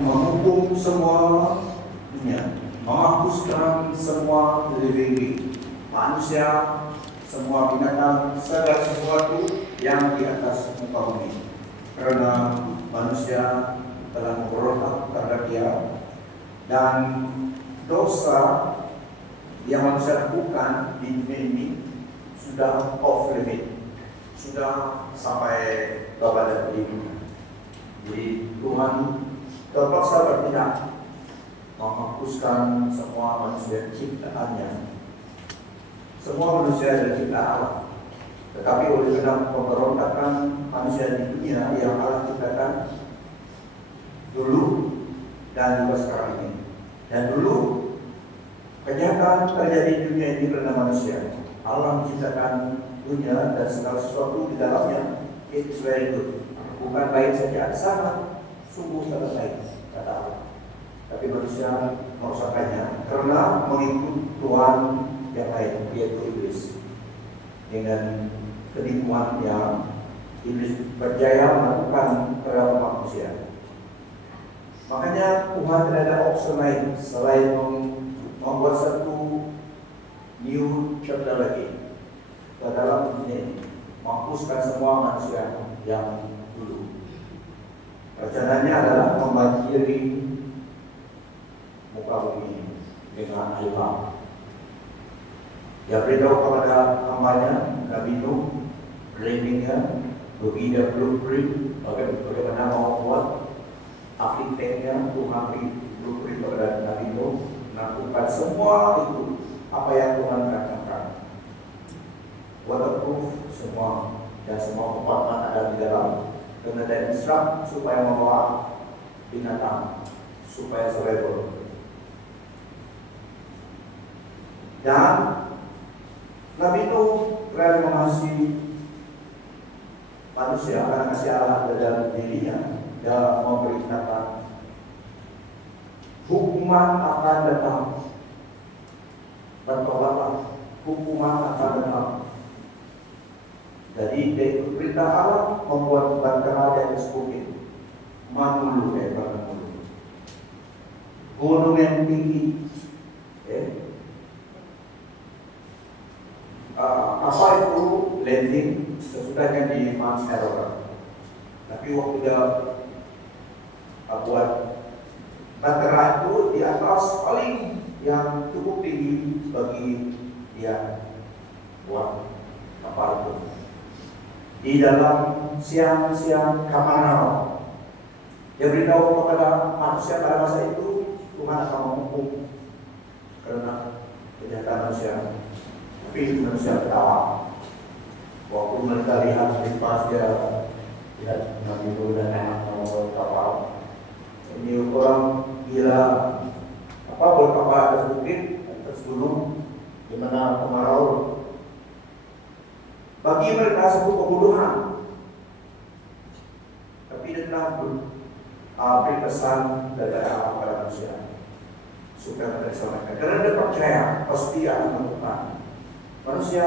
menghukum semua dunia, menghapuskan semua living manusia, semua binatang, segala sesuatu yang di atas muka bumi. Karena manusia telah memberontak kepada Dia, dan dosa yang manusia lakukan di dunia ini sudah off limit, sudah sampai kepada diri. Jadi Tuhan terpaksa bertindak menghapuskan semua manusia ciptaannya. Semua manusia adalah ciptaan Allah, tetapi oleh karena pemberontakan manusia di dunia yang Allah ciptakan dulu dan juga sekarang ini. Dan dulu kejahatan terjadi di dunia ini karena manusia. Allah menciptakan dunia dan segala sesuatu di dalamnya. It's very good. Bukan baik saja, sangat sungguh sangat baik, kata Allah. Tapi manusia merusakkannya karena mengikut Tuhan yang lain, yaitu iblis. Dengan kenipuan yang iblis berjaya melakukan terhadap manusia. Makanya Tuhan tidak ada opsi lain selain membuat satu new chapter lagi ke dalam dunia ini, menghapuskan semua manusia yang dulu. Rencananya adalah membanjiri muka bumi dengan air laut. Dia beritahu kepada hambanya Nabi Nuh, planningnya, begitu blueprint bagaimana mau buat arsiteknya. Tuhan beri blueprint kepada Nabi Nuh, melakukan semua itu apa yang Tuhan katakan. Waterproof semua, dan semua kompartmen ada di dalam. Kemudian instruk supaya membawa binatang supaya survival. Dan Nabi Nuh rela mengasihi manusia karena kasih Allah dalam dirinya. Dia memberitakan hukuman akan datang. Bertobatlah, hukuman akan datang. Jadi perintah Allah membuat bantara di atas bukit, manulu manulu, gunung yang tinggi. Apa itu landing sesudahnya di Mount Ararat. Tapi waktu dia buat bantara itu di atas paling yang cukup tinggi bagi dia buat kapal itu. Di dalam siang-siang kemarau, dia beritahu kepada manusia pada masa itu Tuhan akan menghukum karena kejahatan manusia. Tapi manusia ketawa. Waktu mereka lihat pas dia lihat Nabi Nuh dan anak membawa kapal, ini orang gila. Apa buat kapal atas bukit, atas gunung, di mana kemarau? Bagi mereka sebuah pembunuhan. Tapi dia telah beri pesan dari Allah kepada manusia supaya mereka diselamatkan. Karena dia percaya pasti akan melakukan. Manusia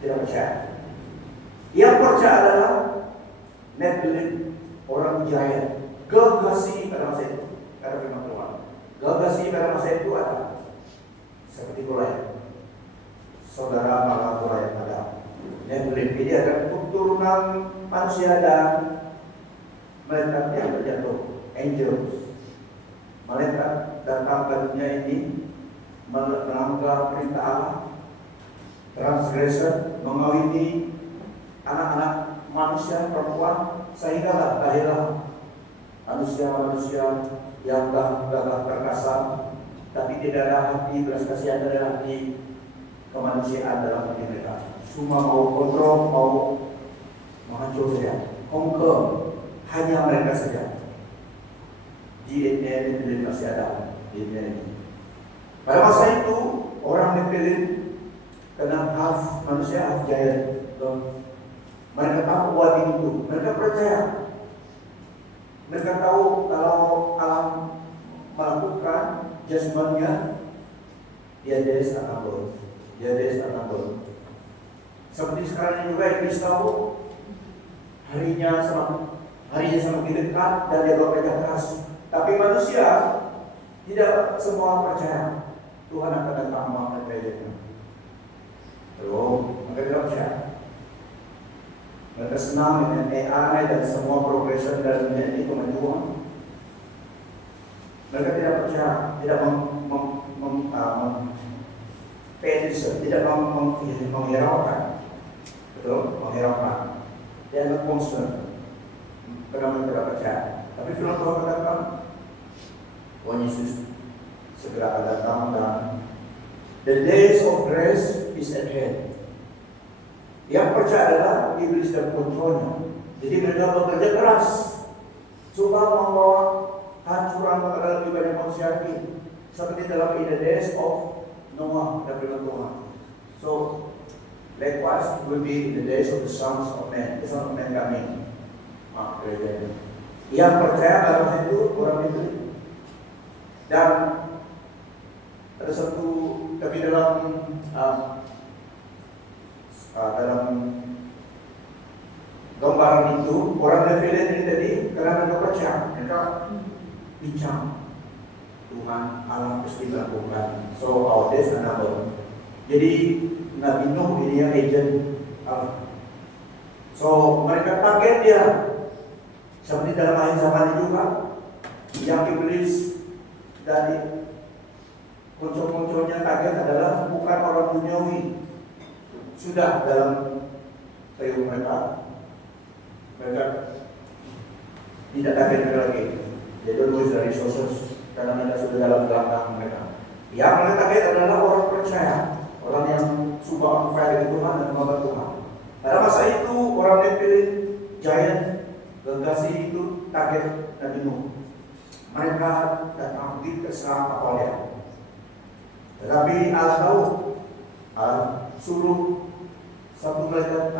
tidak percaya. Yang percaya adalah Nephilim, orang giant, gegasi pada masa itu. Karena firman Tuhan, gegasi pada masa itu ada seperti Goliat, saudara malah Goliat ada. Nephilim ini adalah keturunan manusia dan malaikat yang terjatuh, angels. Malaikat datang ke dunia ini melanggar perintah Allah, transgression, mengawini anak-anak manusia perempuan, sehingga lahirlah manusia-manusia yang gagah perkasa, tapi tidak ada hati belas kasihan, tidak ada hati kemanusiaan dalam hati mereka. Semua mau kontrol, mau menghancur saja, conquer hanya mereka saja. DNA Nephilim masih ada di dunia ini. Pada masa itu orang Nephilim kena half manusia, half giant. Mereka tahu wadi itu, mereka percaya. Mereka tahu kalau alam melakukan judgment-nya, dia des akan turun, dia des akan turun. Seperti sekarang juga iblis tahu harinya sama harinya semakin dekat dan dia bekerja keras. Tapi manusia tidak semua percaya Tuhan akan datang mengangkat derajatnya. Mereka tidak percaya. Mereka senang dengan AI dan semua progression dalam dunia ini kemajuan. Mereka tidak percaya, tidak tidak menghiraukan, betul, menghiraukan. Dia tidak concern, karena mereka tidak percaya. Tapi firman Tuhan katakan, Tuhan Yesus segera akan datang dan the days of grace is at hand. Yang percaya adalah iblis dan kontrolnya. Jadi mereka bekerja keras, coba membawa hancuran kepada lebih banyak manusia lagi, seperti dalam in the days of Noah dan firman Tuhan. So, likewise will be in the days of the sons of men, the son of man coming. Yang percaya dalam itu orang itu. Dan ada satu, tapi dalam gambaran itu orang Nephilim ini tadi karena mereka percaya, mereka bincang Tuhan alam pasti melakukan. So our days are numbered. Jadi Nabi Nuh ini yang agent Allah. So mereka target dia. Seperti dalam akhir zaman juga yang iblis dari muncul-munculnya target adalah bukan orang duniawi. Sudah dalam teori mereka tidak target mereka lagi. They don't lose the resources karena mereka sudah dalam belakang mereka. Yang mereka target adalah orang percaya, orang yang suka percaya dengan Tuhan dan mengenal Tuhan. Pada masa itu orang Nephilim, giant, generasi itu target Nabi Nuh. Mereka datang di keserang kapalnya. Tetapi Allah tahu, suruh satu malaikat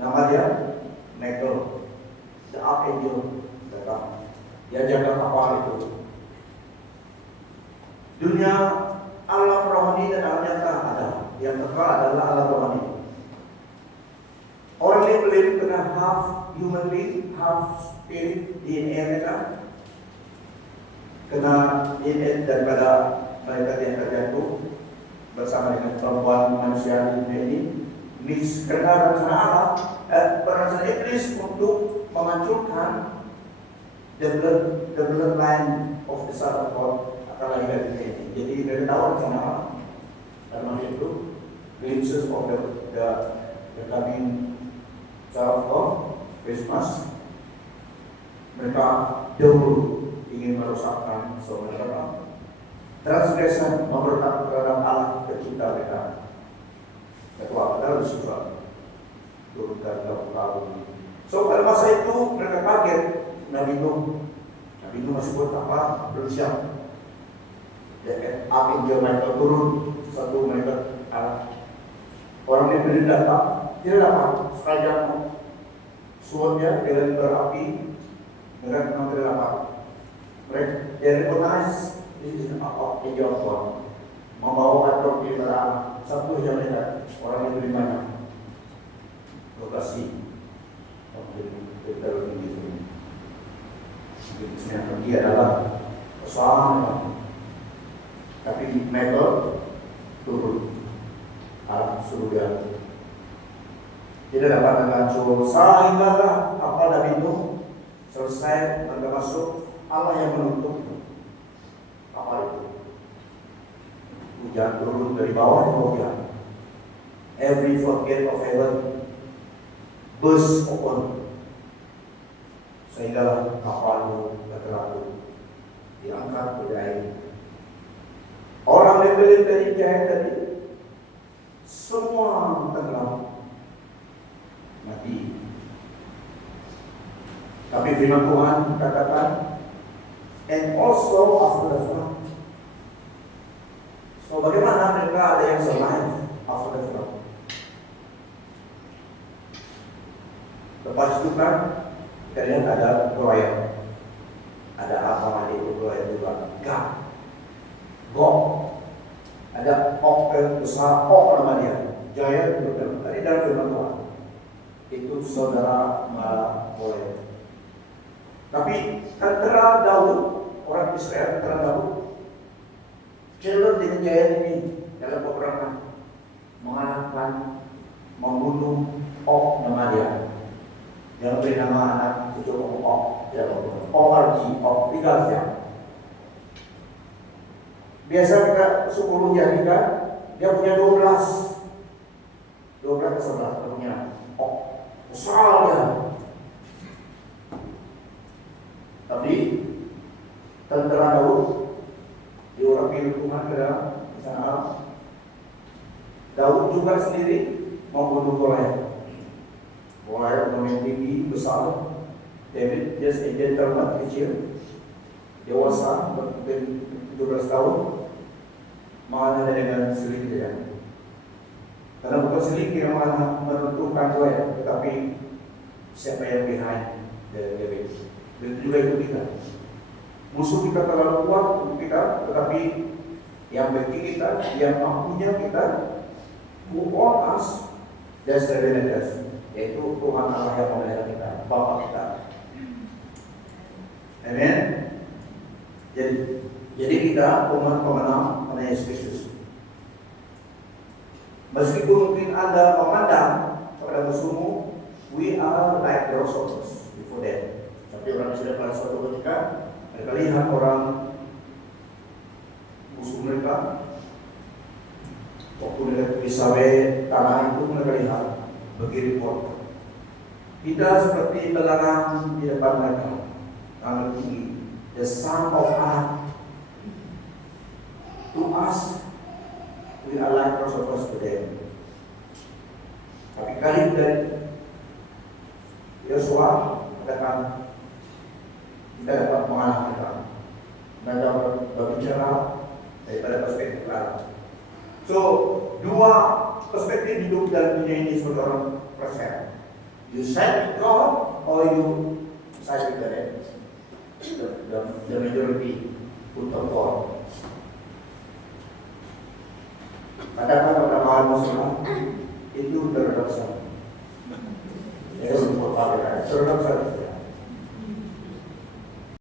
nama dia Michael, the archangel datang. Dia jaga kapal itu. Dunia alam rohani dan alam nyata ada. Yang kekal adalah alam rohani. Orang yang believe kena half human being, half spirit DNA mereka. Kena DNA daripada mereka yang terjatuh bersama dengan perempuan manusia di dunia ini. Mix karena rencana Allah, rencana iblis untuk menghancurkan the bloodline of the Son of God akan lahir dari dunia ini. Jadi mereka tahu rencana Allah. Dalam hal itu, glimpses of the coming Child of God, Christmas, mereka dahulu ingin merusakkan saudara. Transgression memberontak terhadap Allah pencipta mereka. Ketua adalah Lucifer, turunkan dalam kaum. So pada masa itu mereka kaget. Nabi Nuh masih buat apa? Belum siap. Archangel Michael turun, satu mereka orang yang berdiri datang. Tidak dapat sepanjang suaranya dengan berapi, mereka memang tidak dapat. Mereka recognize this is apa angel God, membawa atok di neraka. Satu yang mereka orang yang berimana lokasi kita lebih ini. Sebenarnya dia adalah persoalan, tapi Michael turun alam surga. Tidak dapat menghancur sehinggalah apa Nabi Nuh selesai mereka masuk, Allah yang menutup kapal itu. Hujan turun dari bawah ke bawah. Every floodgate of heaven burst open sehinggalah kapal itu terlalu diangkat dari air. Orang Nephilim dari jahit tadi semua tenggelam mati. Tapi firman Tuhan katakan, and also after the flood. So bagaimana mereka ada yang survive after the flood? Lepas itu kan kita lihat ada Goliath, ada apa lagi itu Goliath juga, Gog, ada Ok besar, Ok nama dia, giant itu tadi dalam firman Tuhan. itu saudara malah boleh. Tapi tentara Daud, orang Israel, tentara Daud, cenderung di kejayaan ini dalam peperangan mengalahkan, membunuh Og nama dia. Yang beri nama anak cucu Og, ORG, Og tinggal siapa? Biasa kita 10 jari kan, dia punya 12 ke 11 punya Og. Besar dia. Tapi tentara Daud diurapi Tuhan ke dalam sana. Daud juga sendiri membunuh Goliat. Goliat pemain tinggi besar. David just a gentleman kecil, dewasa berumur 17 tahun, mana dengan seling dia. Karena bukan seling yang mana menentukan Goliat, tetapi siapa yang behind dari David. Dan juga itu kita. Musuh kita terlalu kuat untuk kita, tetapi yang bagi kita, yang mampunya kita, who on us, that's the realitas, yaitu Tuhan Allah yang memelihara kita, Bapa kita. Amen. Jadi kita umat pemenang karena Yesus Kristus. Meskipun mungkin Anda memandang kepada musuhmu, we are like grasshoppers before them. Tapi orang sudah pada suatu ketika mereka lihat orang musuh mereka, waktu mereka pisawe tanah itu mereka lihat bagi report. Kita seperti belarang di depan mereka, tangan tinggi. The son of God. To us, we are like grasshoppers to them. Tapi kali dari Yosua katakan kita dapat mengalahkan, dan dapat berbicara daripada perspektif lain. So, dua perspektif hidup dalam dunia ini sebagai orang percaya. You side with God or you side with the majority untuk God. Katakan pada mahal Muslim itu terdosa. Ya, terdosa.